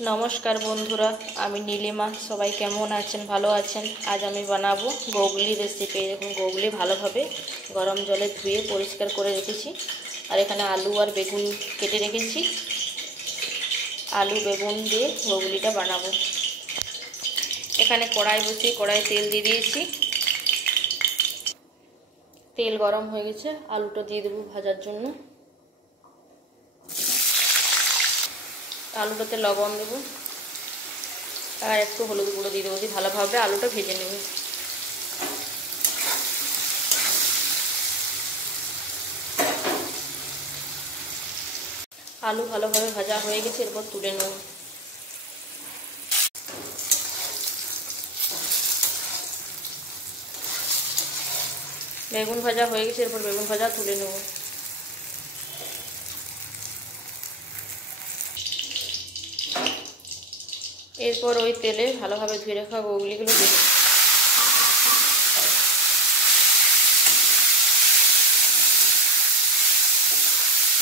नमस्कार बंधुरा आमी नीलिमा सबाई केमन आছেন ভালো আছেন। आज आमी बानाबो गोगली रेसिपि। देखুন गोगली ভালোভাবে गरम जले धुए परिष्कार করে রেখেছি। আর এখানে আলু আর বেগুন কেটে রেখেছি। আলু বেগুন দিয়ে গোগলিটা বানাবো। এখানে কড়াই বসিয়ে কড়াই তেল দিয়ে দিয়েছি। তেল গরম হয়ে গেছে, আলুটা দিয়ে দেবো ভাজার জন্য। আলুটাতে লবণ দেবো আর একটু হলুদ গুঁড়ো দিয়ে দেবো, দিয়ে ভালোভাবে আলুটা ভেজে নেব। আলু ভালোভাবে ভাজা হয়ে গেছে, এরপর তুলে নেব। বেগুন ভাজা হয়ে গেছে, এরপর বেগুন ভাজা তুলে নেব। এরপর ওই তেলে ভালোভাবে ধুয়ে রাখা গোগলিগুলো দেব।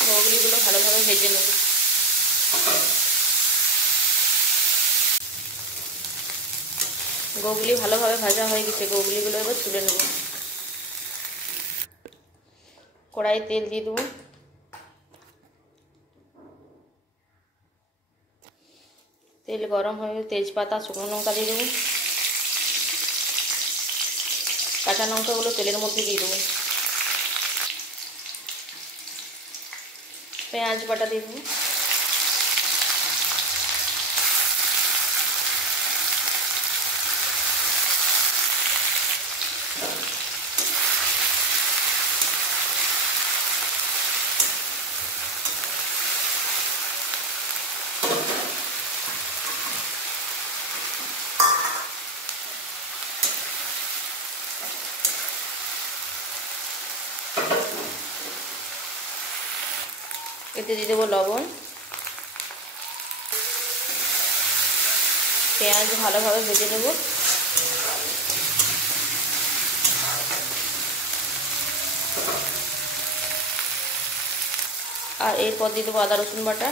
গোগলিগুলো ভালোভাবে ভেজে নেব। গোগলি ভালোভাবে ভাজা হয়ে গেছে, গোগলিগুলো এবার তুলে নেব। কড়াই তেল দিয়ে দেবো। তেল গরম হয়ে গেলে তেজপাতা শুকনো লঙ্কা দিয়ে দেবো। কাঁচা লঙ্কাগুলো তেলের মধ্যে দিয়ে দেবো। পেঁয়াজ বাটা দিয়ে দেবো। এতে দিয়ে দেবো লবণ। পেঁয়াজ ভালোভাবে ভেজে নেব। আর এরপর দিয়ে দেবো আদা রসুন বাটা।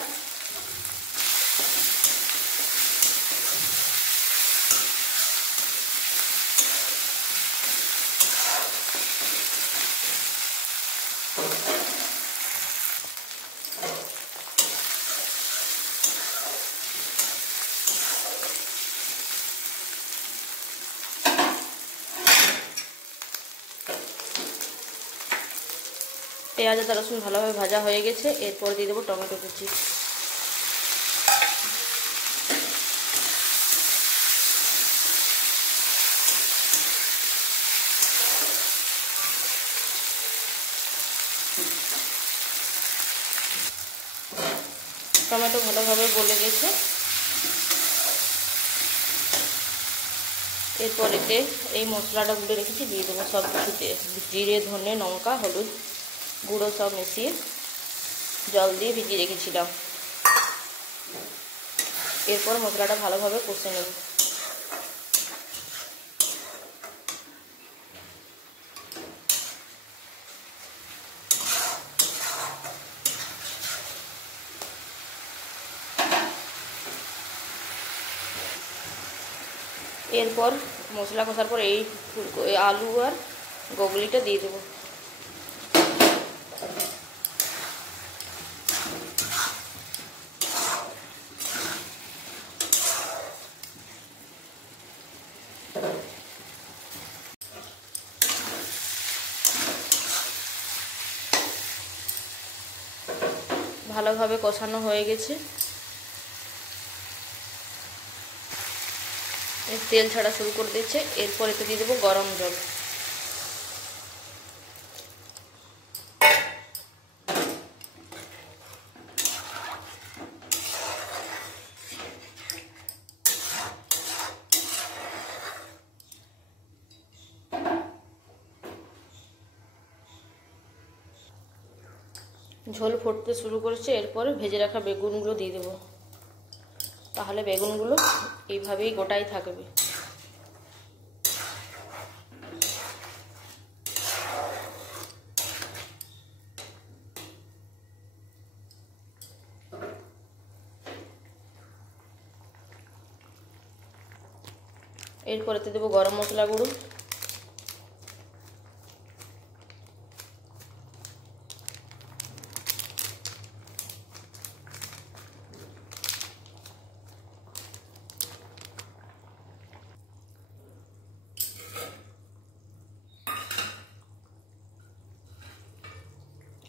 পেঁয়াজ আদা রসুন ভালোভাবে ভাজা হয়ে গেছে, এরপর দিয়ে দেবো টমেটো কুচি। টমেটো ভালোভাবে গলে গেছে, এরপর এতে এই মশলাটা গুঁড়ে রেখেছি দিয়ে দেবো সব কিছুতে। জিরে ধনে লঙ্কা হলুদ গুঁড়ো সব মিশিয়ে জল দিয়ে ভিজিয়ে রেখেছিলাম। এরপর মশলাটা ভালোভাবে কষে নেব। এরপর মশলা কষার পর এই আলু আর গোগলিটা দিয়ে দেবো। ভালোভাবে কষানো হয়ে গেছে, তেল ছাড়া শুরু করে দিয়েছে। এরপর এতে দিয়ে দেবো গরম জল। ঝোল ফুটতে শুরু করেছে, এরপর ভেজে রাখা বেগুনগুলো দিয়ে দেবো। তাহলে বেগুনগুলো এইভাবেই গোটাই থাকবে। এরপরেতে দেবো গরম মশলা গুঁড়ো,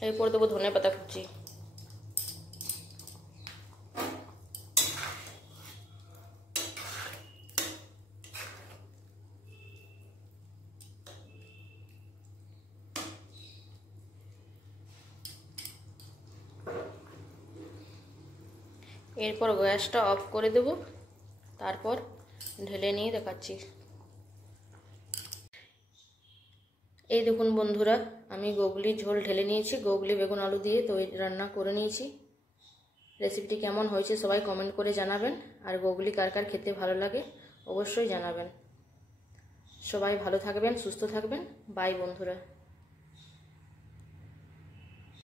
এরপর দেবো ধনে পাতা কুচি, এরপর গ্যাসটা অফ করে দেব, তারপর ঢেলে নিয়ে দেখাচ্ছি। এই দেখুন বন্ধুরা, আমি গোগলি ঝোল ঢেলে নিয়েছি, গোগলি বেগুন আলু দিয়ে রান্না করে নিয়েছি। রেসিপিটি কেমন হয়েছে সবাই কমেন্ট করে জানাবেন, আর গোগলি কার কার খেতে ভালো লাগে অবশ্যই জানাবেন। সবাই ভালো থাকবেন, সুস্থ থাকবেন। বাই বন্ধুরা।